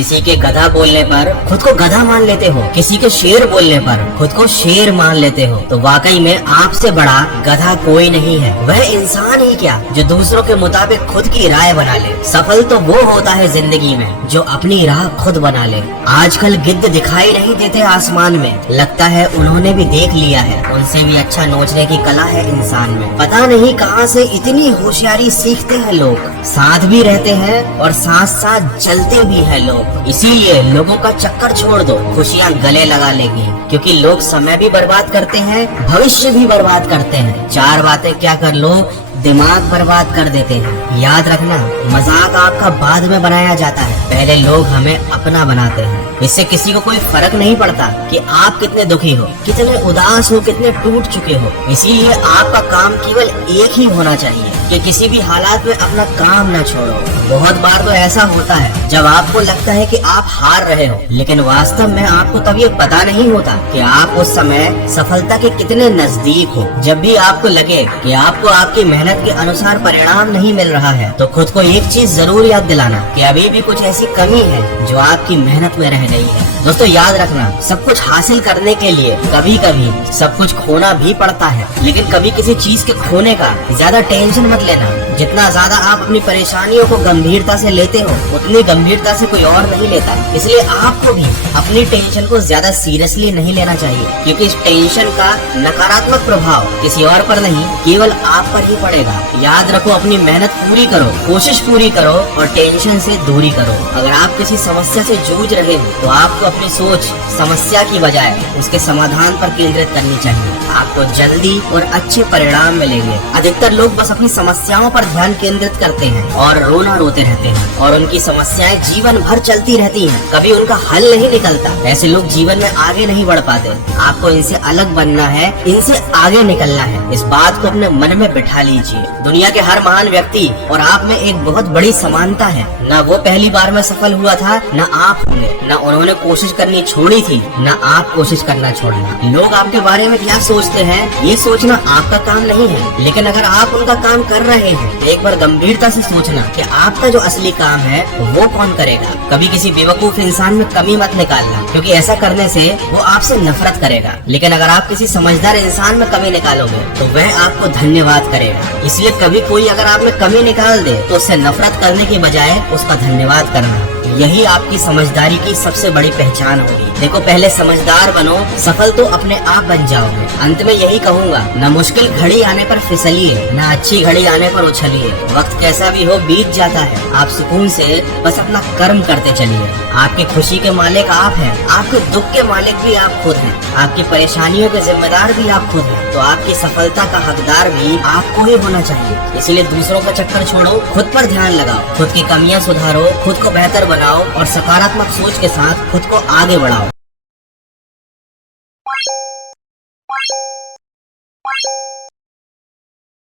किसी के गधा बोलने पर खुद को गधा मान लेते हो, किसी के शेर बोलने पर खुद को शेर मान लेते हो, तो वाकई में आपसे बड़ा गधा कोई नहीं है। वह इंसान ही क्या जो दूसरों के मुताबिक खुद की राय बना ले। सफल तो वो होता है जिंदगी में जो अपनी राह खुद बना ले। आजकल गिद्ध दिखाई नहीं देते आसमान में, लगता है उन्होंने भी देख लिया है। उनसे भी अच्छा नोचने की कला है इंसान में। पता नहीं कहां से इतनी होशियारी सीखते हैं लोग। साथ भी रहते हैं और साथ साथ जलते भी हैं लोग। इसीलिए लोगों का चक्कर छोड़ दो, खुशियाँ गले लगा लेगी। क्योंकि लोग समय भी बर्बाद करते हैं, भविष्य भी बर्बाद करते हैं। चार बातें क्या कर लो, दिमाग बर्बाद कर देते हैं। याद रखना, मजाक आपका बाद में बनाया जाता है, पहले लोग हमें अपना बनाते हैं। इससे किसी को कोई फर्क नहीं पड़ता कि आप कितने दुखी हो, कितने उदास हो, कितने टूट चुके हो। इसीलिए आपका काम केवल एक ही होना चाहिए कि किसी भी हालात में अपना काम न छोड़ो। बहुत बार तो ऐसा होता है जब आपको लगता है कि आप हार रहे हो, लेकिन वास्तव में आपको तब ये पता नहीं होता कि आप उस समय सफलता के कितने नजदीक हो। जब भी आपको लगे कि आपको आपकी मेहनत के अनुसार परिणाम नहीं मिल रहा है, तो खुद को एक चीज जरूर याद दिलाना कि अभी भी कुछ ऐसी कमी है जो आपकी मेहनत में रह गई है। दोस्तों याद रखना, सब कुछ हासिल करने के लिए कभी कभी सब कुछ खोना भी पड़ता है, लेकिन कभी किसी चीज के खोने का ज्यादा टेंशन मत लेना। जितना ज्यादा आप अपनी परेशानियों को गंभीरता से लेते हो, उतनी गंभीरता से कोई और नहीं लेता। इसलिए आपको भी अपनी टेंशन को ज्यादा सीरियसली नहीं लेना चाहिए, क्योंकि इस टेंशन का नकारात्मक प्रभाव किसी और पर नहीं, केवल आप पर ही पड़ेगा। याद रखो, अपनी मेहनत पूरी करो, कोशिश पूरी करो और टेंशन से दूरी करो। अगर आप किसी समस्या से जूझ रहे हो तो आपको अपनी सोच समस्या की बजाय उसके समाधान पर केंद्रित करनी चाहिए। आपको जल्दी और अच्छे परिणाम मिलेंगे। अधिकतर लोग बस अपनी समस्याओं पर ध्यान केंद्रित करते हैं और रोना रोते रहते हैं, और उनकी समस्याएं जीवन भर चलती रहती हैं, कभी उनका हल नहीं निकलता। ऐसे लोग जीवन में आगे नहीं बढ़ पाते। आपको इनसे अलग बनना है, इनसे आगे निकलना है। इस बात को अपने मन में बिठा लीजिए। दुनिया के हर महान व्यक्ति और आप में एक बहुत बड़ी समानता है। न वो पहली बार में सफल हुआ था, न आप होंगे। न उन्होंने कोशिश करनी छोड़ी थी, न आप कोशिश करना छोड़ना। लोग आपके बारे में क्या सोचते हैं, ये सोचना आपका काम नहीं है, लेकिन अगर आप उनका काम कर रहे हैं, एक बार गंभीरता से सोचना कि आपका जो असली काम है वो कौन करेगा। कभी किसी बेवकूफ इंसान में कमी मत निकालना, क्योंकि ऐसा करने से वो आपसे नफरत करेगा। लेकिन अगर आप किसी समझदार इंसान में कमी निकालोगे तो वह आपको धन्यवाद करेगा। इसलिए कभी कोई अगर आप में कमी निकाल दे तो उससे नफरत करने के बजाय उसका धन्यवाद करना, यही आपकी समझदारी की सबसे बड़ी पहचान होगी। देखो, पहले समझदार बनो, सफल तो अपने आप बन जाओगे। अंत में यही कहूँगा, न मुश्किल घड़ी आने पर फिसलिए, न अच्छी घड़ी आने पर उछलिए। वक्त कैसा भी हो बीत जाता है, आप सुकून से बस अपना कर्म करते चलिए। आपकी खुशी के मालिक आप हैं, आपके दुख के मालिक भी आप खुद हैं, आपकी परेशानियों के जिम्मेदार भी आप खुद हैं। तो आपकी सफलता का हकदार भी आपको ही होना चाहिए। इसलिए दूसरों का चक्कर छोड़ो, खुद पर ध्यान लगाओ, खुद की कमियां सुधारो, खुद को बेहतर बनाओ और सकारात्मक सोच के साथ खुद को आगे बढ़ाओ।